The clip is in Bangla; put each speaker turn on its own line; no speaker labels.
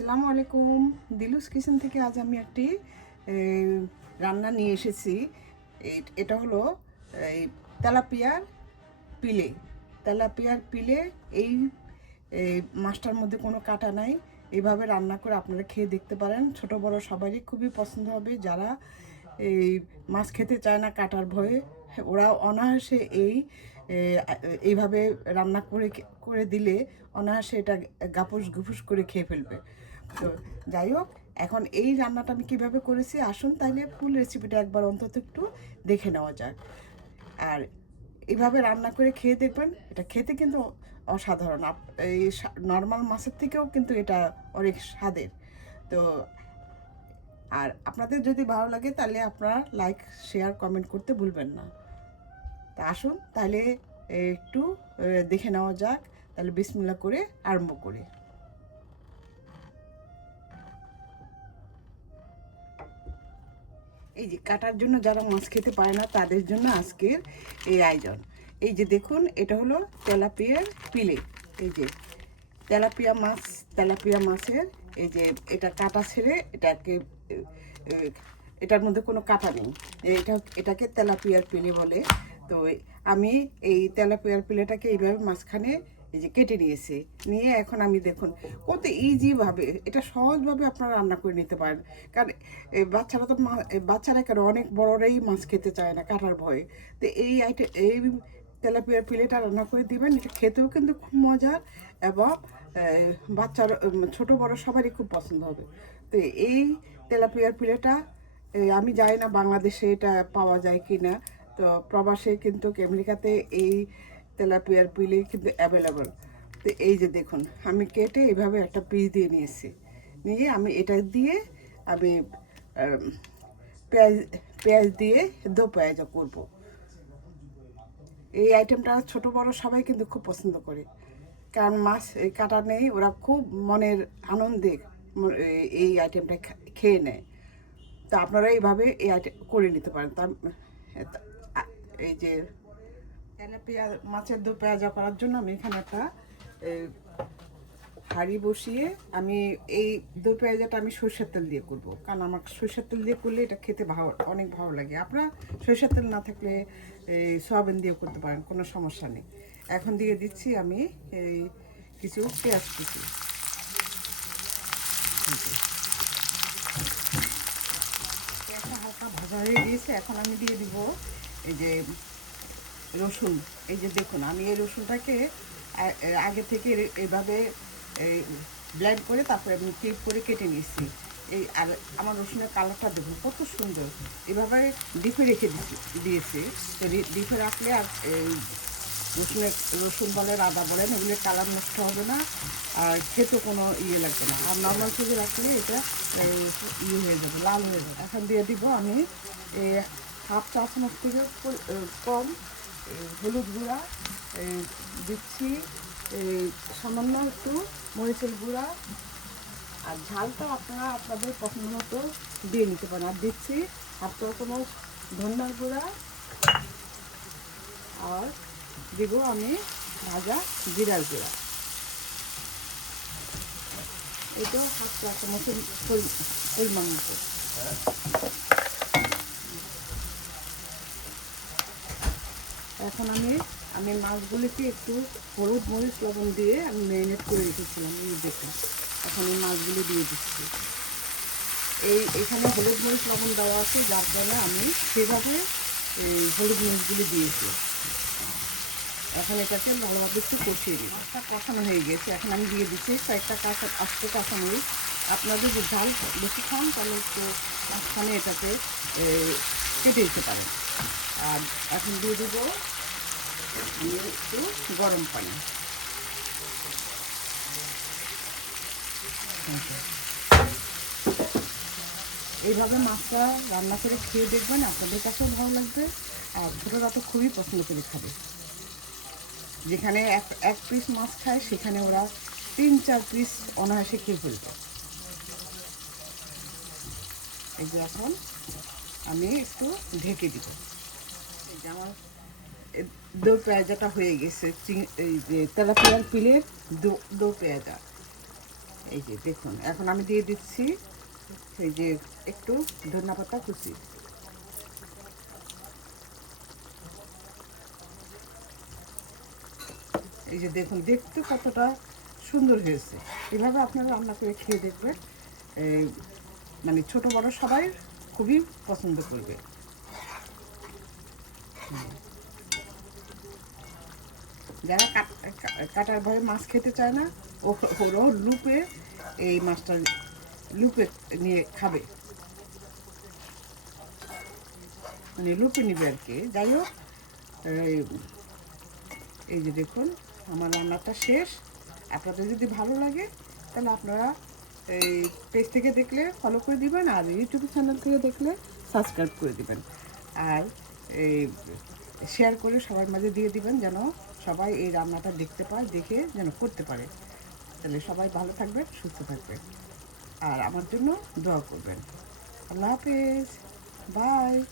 আসসালামু আলাইকুম। দিলুস কিচেন থেকে আজ আমি একটি রান্না নিয়ে এসেছি। এটা হলো এই তেলাপিয়ার পিলে। তেলাপিয়ার পিলে এই এই মাছটার মধ্যে কোনো কাটা নাই। এইভাবে রান্না করে আপনারা খেয়ে দেখতে পারেন। ছোট, বড় সবারই খুবই পছন্দ হবে। যারা এই মাছ খেতে চায় না কাটার ভয়ে ওরা অনায়াসে এই এইভাবে রান্না করে করে দিলে অনায়াসে এটা গাপুস গুপুস করে খেয়ে ফেলবে। তো যাই হোক, এখন এই রান্নাটা আমি কীভাবে করেছি, আসুন তাহলে ফুল রেসিপিটা একবার অন্তত একটু দেখে নেওয়া যাক। আর এইভাবে রান্না করে খেয়ে দেখবেন, এটা খেতে কিন্তু অসাধারণ। এই নর্মাল মাছের থেকেও কিন্তু এটা অনেক স্বাদের। তো আর আপনাদের যদি ভালো লাগে তাহলে আপনারা লাইক শেয়ার কমেন্ট করতে ভুলবেন না। তা আসুন তাহলে একটু দেখে নেওয়া যাক তাহলে বিসমিল্লা করে আরম্ভ করি। এই যে কাটার জন্য যারা মাছ খেতে পারে না, তাদের জন্য আজকের এই আয়োজন। এই যে দেখুন, এটা হলো তেলাপিয়ার পিলে। এই যে তেলাপিয়া মাছ, তেলাপিয়া মাছের, এই যে এটা কাটা ছেড়ে এটাকে এটার মধ্যে কোনো কাটা নেই। এটা এটাকে তেলাপিয়ার পিলে বলে। তো আমি এই তেলাপিয়ার পিলেটাকে এইভাবে মাঝখানে এই যে কেটে নিয়েছি নিয়ে এখন আমি দেখুন কত ইজিভাবে এটা সহজভাবে আপনারা রান্না করে নিতে পারেন। কারণ বাচ্চারা তো বাচ্চারা কেন অনেক বড়রাই মাছ খেতে চায় না কাটার ভয়ে। তো এই আইটে এই তেলাপিয়ার পিলেটা রান্না করে দিবেন এটা খেতেও কিন্তু খুব মজার এবং বাচ্চার ছোট বড় সবারই খুব পছন্দ হবে। তো এই তেলাপিয়ার পিলেটা এই, আমি জানি না বাংলাদেশে এটা পাওয়া যায় কি না তো প্রবাসে কিন্তু আমেরিকাতে এই তেলাপিয়ার পিলে কিন্তু অ্যাভেলেবল তো এই যে দেখুন, আমি কেটে এইভাবে একটা পিস দিয়ে নিয়েছি। নিয়ে আমি এটা দিয়ে আমি পেঁয়াজ পেঁয়াজ দিয়ে দো পেঁয়াজা করব। এই আইটেমটা ছোট, বড় সবাই কিন্তু খুব পছন্দ করে। কারণ মাছ এই কাটা নেই, ওরা খুব মনের আনন্দে এই- আইটেমটা খেয়ে নেয়। তা আপনারা এইভাবে এই আইটেম করে নিতে পারেন। তা- এই যে মাছের দো পেঁয়াজা করার জন্য আমি এখানে একটা হাঁড়ি বসিয়ে আমি এই দই পেঁয়াজাটা আমি সরষের তেল দিয়ে করব। কারণ আমার সরষের তেল দিয়ে করলে এটা খেতে ভালো, অনেক ভালো লাগে। আপনারা সরষের তেল না থাকলে এই সয়াবিন দিয়ে করতে পারেন, কোনো সমস্যা নেই। এখন দিয়ে দিচ্ছি আমি এই কিছু পেঁয়াজ কুচি। পেঁয়াজটা হালকা ভাজা হয়ে গিয়েছে, এখন আমি দিয়ে দিব এই যে রসুন, এই যে দেখুন, আমি এই রসুনটাকে আগে থেকে এইভাবে ব্লেন্ড করে তারপরে আমি ক্লিপ করে কেটে নিয়েছি। এই, আর আমার রসুনের কালারটা দেখুন, কত সুন্দর। এভাবে ডিপে রেখে দিয়েছি তো ডিপে রাখলে আর এই রসুনের, রসুন বলেন, আদা বলেন, এগুলো কালার নষ্ট হবে না। আর খেতে কোনো ইয়ে লাগবে না। আর নর্মাল করে রাখলে এটা ইয়ে হয়ে যাবে, লাল হয়ে যাবে। এখন দিয়ে দিব আমি হাফ চা চামচ থেকে কম হলুদ গুঁড়া দিচ্ছি সামান্য একটু মরিচের গুঁড়া। আর ঝালটা আপনারা আপনাদের পছন্দ মতো দিয়ে নিতে পারেন। আর দিচ্ছি হাফ চা চামচ ধন্যার গুঁড়া। আর দিব আমি ভাজা জিরার গুঁড়া। এটাও চা চামচের পরি- পরিমাণ মতো। এখন আমি আমি মাছগুলিকে একটু হলুদ মরিচ লবণ দিয়ে আমি ম্যারিনেট করে রেখেছিলাম দেখুন। এখন এই মাছগুলি দিয়ে দিচ্ছি। এই, এখানে হলুদ মরিচ লবণ দেওয়া আছে, যার জন্য আমি সেভাবে এই হলুদ মরিচগুলি দিয়েছি। এখন এটাকে ভালোভাবে একটু কষিয়ে দিই মাছটা কষানো হয়ে গেছে, এখন আমি দিয়ে দিচ্ছি কয়েকটা কাঁচা, আস্তে কাঁচামরিচ আপনাদের যদি ঝাল বেশি খান, তাহলে একটু মাঝখানে এটাকে কেটে দিতে পারেন। আর এখন দিয়ে দেবো দিয়ে একটু গরম পানি। এইভাবে মাছটা রান্না করে খেয়ে দেখবেন, আপনাদের কাছেও ভালো লাগবে, আর ছোটোরা তো খুবই পছন্দ করে খাবে। যেখানে এক এক পিস মাছ খায়, সেখানে ওরা তিন, চার পিস অনায়াসে খেয়ে ফেলবে। এই যে এখন আমি একটু ঢেকে দিব। আমার দো পেঁয়াজাটা হয়ে গেছে। এই যে তেলাপিয়ার পিলের দো দো পেঁয়াজা। এই যে দেখুন, এখন আমি দিয়ে দিচ্ছি এই যে একটু ধনিয়া পাতা কুচি। এই যে দেখুন, দেখতে কতটা সুন্দর হয়েছে। এভাবে আপনারা রান্না করে খেয়ে দেখবেন। মানে ছোট বড় সবাই খুবই পছন্দ করবে। যারা কাট- কাটার ভয়ে মাছ খেতে চায় না ওরাও লুপে এই মাছটা লুপে নিয়ে খাবে। মানে লুপে নিবে আর কি। যাই হোক, এই যে দেখুন, আমার রান্নাটা শেষ। আপনাদের যদি ভালো লাগে, তাহলে আপনারা এই পেজ থেকে দেখলে ফলো করে দিবেন, আর ইউটিউব চ্যানেল থেকে দেখলে সাবস্ক্রাইব করে দিবেন। আর এই শেয়ার করে সবার মাঝে দিয়ে দিবেন যেন সবাই এই রান্নাটা দেখতে পায়, দেখে যেন করতে পারে। তাহলে সবাই ভালো থাকবেন, সুস্থ থাকবেন। আর আমার জন্য দোয়া করবেন। আল্লাহ হাফেজ। বাই।